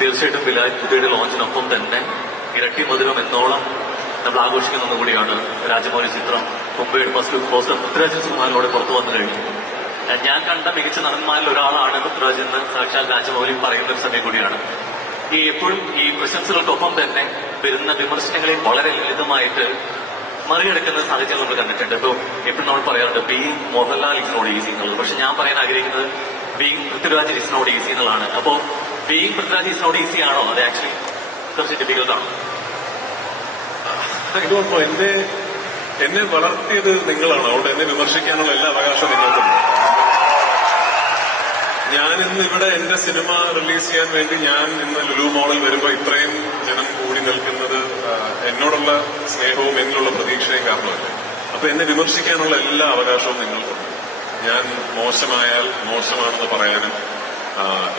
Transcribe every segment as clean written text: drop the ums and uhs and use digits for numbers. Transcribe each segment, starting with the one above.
തീർച്ചയായിട്ടും ബിലാൽ പുതിയുടെ ലോഞ്ചിനൊപ്പം തന്നെ ഇരട്ടി മധുരം എന്നോളം നമ്മൾ ആഘോഷിക്കുന്ന ഒന്നുകൂടിയാണ് രാജമൗലി ചിത്രം. മുംബൈയുടെ ഫസ്റ്റ് ലുക്ക് പോസ്റ്റർ പൃഥ്വിരാജ് സിനിമയിലൂടെ പുറത്തു വന്നു കഴിഞ്ഞു. ഞാൻ കണ്ട മികച്ച നടന്മാരിൽ ഒരാളാണ് പൃഥ്വിരാജ് എന്ന് സാക്ഷാൽ രാജമൗലി പറയുന്ന ഒരു സമയം കൂടിയാണ്. എപ്പോഴും ഈ പ്രശംസകൾക്കൊപ്പം തന്നെ വരുന്ന വിമർശനങ്ങളെ വളരെ ലളിതമായിട്ട് മറികടക്കുന്ന സാഹചര്യം നമ്മൾ കണ്ടിട്ടുണ്ട്. ഇപ്പൊ എപ്പോഴും നമ്മൾ പറയാറുണ്ട് being Mohanlal is not easy എന്നുള്ളത്. പക്ഷെ ഞാൻ പറയാൻ ആഗ്രഹിക്കുന്നത് being Prithviraj is not easy എന്നുള്ളതാണ്. അപ്പോ being Prithviraj is not easy ആണോ? അത് ആക്ച്വലി കുറച്ച് ഡിഫിക്കൽട്ടാണ്. ഇതോപ്പോ എന്നെ വളർത്തിയത് നിങ്ങളാണ്. അതുകൊണ്ട് എന്നെ വിമർശിക്കാനുള്ള എല്ലാ അവകാശവും നിങ്ങൾക്കുണ്ട്. ഞാൻ ഇന്ന് ഇവിടെ എന്റെ സിനിമ റിലീസ് ചെയ്യാൻ വേണ്ടി ഞാൻ ഇന്ന് ലുലു മോളിൽ വരുമ്പോ ഇത്രയും ജനം കൂടി നിൽക്കുന്നത് എന്നോടുള്ള സ്നേഹവും എന്നിലുള്ള പ്രതീക്ഷയും കാരണമല്ലേ. അപ്പൊ എന്നെ വിമർശിക്കാനുള്ള എല്ലാ അവകാശവും നിങ്ങൾക്കുണ്ട്. ഞാൻ മോശമായാൽ മോശമാണെന്ന് പറയാനും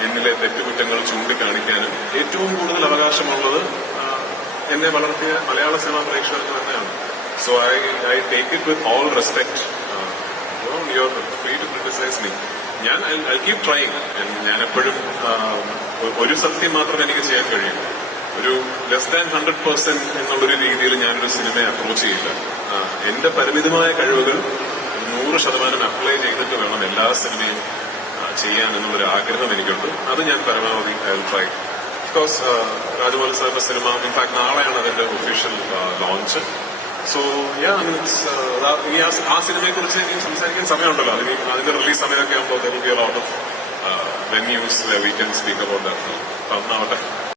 എന്നിലെ തെറ്റുകുറ്റങ്ങൾ ചൂണ്ടിക്കാണിക്കാനും ഏറ്റവും കൂടുതൽ അവകാശമുള്ളത് എന്നെ വളർത്തിയ മലയാള സിനിമാ പ്രേക്ഷകർക്ക് തന്നെയാണ്. So I take it with all respect. You are free to criticise me. ഞാൻ ഐ കീപ് ട്രൈങ്. ഞാൻ എപ്പോഴും ഒരു സത്യം മാത്രമേ എനിക്ക് ചെയ്യാൻ കഴിയൂ. ഒരു ലെസ് ദാൻ 100% എന്നുള്ളൊരു രീതിയിൽ ഞാനൊരു സിനിമയെ അപ്രോച്ച് ചെയ്യില്ല. എന്റെ പരിമിതമായ കഴിവുകൾ 100% അപ്ലൈ ചെയ്തിട്ട് വേണം എല്ലാ സിനിമയും ചെയ്യാൻ എന്നുള്ളൊരു ആഗ്രഹം എനിക്കുണ്ട്. അത് ഞാൻ പരമാവധി I will try. Because Rajamouli സാറിന്റെ സിനിമ ഇൻഫാക്ട് നാളെയാണ് അതിന്റെ ഒഫീഷ്യൽ ലോഞ്ച്. സോ ഇനി ആ സിനിമയെ കുറിച്ച് ഇനി സംസാരിക്കാൻ സമയമുണ്ടല്ലോ. അതിന്റെ റിലീസ് സമയമൊക്കെ ആകുമ്പോൾ there will be a lot of venues where we can speak about that. നന്നാവട്ടെ.